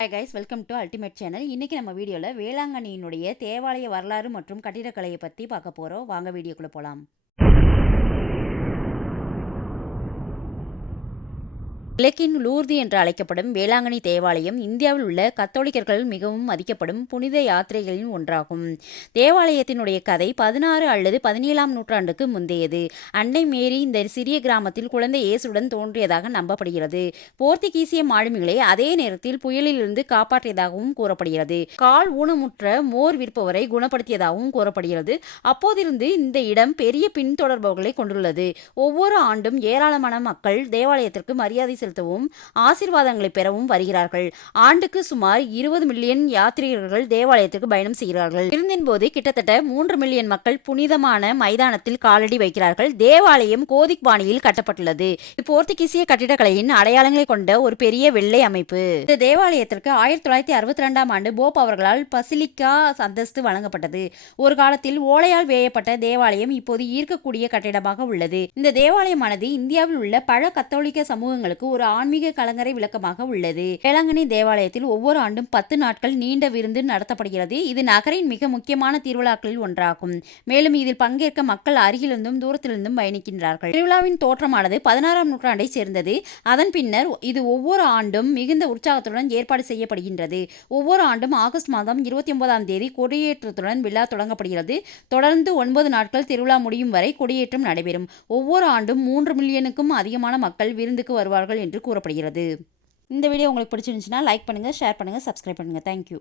Hi guys, welcome to ultimate channel. இன்றைக்கி நம்ம வீடியோவில் வேளாங்கண்ணியினுடைய தேவாலய வரலாறு மற்றும் கட்டிடக்கலையை பற்றி பார்க்க போகிறோம். வாங்க வீடியோக்குள்ளே போகலாம். கிழக்கின் லூர்து என்று அழைக்கப்படும் வேளாங்கண்ணி தேவாலயம் இந்தியாவில் உள்ள கத்தோலிக்கர்கள் மிகவும் மதிக்கப்படும் புனித யாத்திரைகளின் ஒன்றாகும். தேவாலயத்தினுடைய கதை 16 அல்லது 17ஆம் நூற்றாண்டுக்கு முந்தையது. அன்னை மேரி இந்த சிறிய கிராமத்தில் குழந்தை இயேசுடன் தோன்றியதாக நம்பப்படுகிறது. போர்த்துகீசிய மாலுமிகளை அதே நேரத்தில் புயலிலிருந்து காப்பாற்றியதாகவும் கூறப்படுகிறது. கால் ஊனமுற்ற மோர் விற்பவரை குணப்படுத்தியதாகவும் கூறப்படுகிறது. அப்போதிருந்து இந்த இடம் பெரிய பின்தொடர்பவர்களை கொண்டுள்ளது. ஒவ்வொரு ஆண்டும் ஏராளமான மக்கள் தேவாலயத்திற்கு மரியாதை செலுத்தவும் ஆசீர்வாதங்களை பெறவும் வருகிறார்கள். ஆண்டுக்கு சுமார் 20 மில்லியன் யாத்ரீகர்கள் தேவாலயத்திற்கு பயணம் செய்கிறார்கள். விருந்தின் போது கிட்டத்தட்ட 3 மில்லியன் மக்கள் புனிதமான மைதானத்தில் காலடி வைக்கிறார்கள். தேவாலயம் கோதிக் பாணியில் கட்டப்பட்டுள்ளது. இது போர்த்துகீசிய கட்டிடக்கலையின் அடையாளங்களை கொண்ட ஒரு பெரிய வெள்ளை அமைப்பு. இந்த தேவாலயத்திற்கு 1962ஆம் ஆண்டு போப் அவர்களால் பசிலிக்கா அந்தஸ்து வழங்கப்பட்டது. ஒரு காலத்தில் ஓலையால் வேயப்பட்ட தேவாலயம் இப்போது ஈர்க்கக்கூடிய கட்டிடமாக உள்ளது. இந்த தேவாலயமானது இந்தியாவில் உள்ள பல கத்தோலிக்க சமூகங்களுக்கு ஒரு ஆன்மீக கலங்கரை விளக்கமாக உள்ளது. வேளாங்கண்ணி தேவாலயத்தில் ஒவ்வொரு ஆண்டும் 10 நாட்கள் நீண்ட விருந்து நடத்தப்படுகிறது. இது நகரின் மிக முக்கியமான திருவிழாக்களில் ஒன்றாகும். மேலும் இதில் பங்கேற்க மக்கள் அருகிலிருந்தும் தூரத்திலிருந்தும் பயணிக்கின்றார்கள். திருவிழாவின் தோற்றமானது 16ஆம் நூற்றாண்டை சேர்ந்தது. அதன் பின்னர் இது ஒவ்வொரு ஆண்டும் மிகுந்த உற்சாகத்துடன் ஏற்பாடு செய்யப்படுகின்றது. ஒவ்வொரு ஆண்டும் ஆகஸ்ட் மாதம் 29ஆம் தேதி கொடியேற்றத்துடன் விழா தொடங்கப்படுகிறது. தொடர்ந்து 9 நாட்கள் திருவிழா முடியும் வரை கொடியேற்றம் நடைபெறும். ஒவ்வொரு ஆண்டும் 3 மில்லியனுக்கும் அதிகமான மக்கள் விருந்துக்கு வருவார்கள் என்று கூறப்படுகிறது. இந்த வீடியோ உங்களுக்கு பிடிச்சிருந்துச்சுன்னா லைக் பண்ணுங்கள், ஷேர் பண்ணுங்கள், சப்ஸ்கிரைப் பண்ணுங்கள். தேங்க்யூ.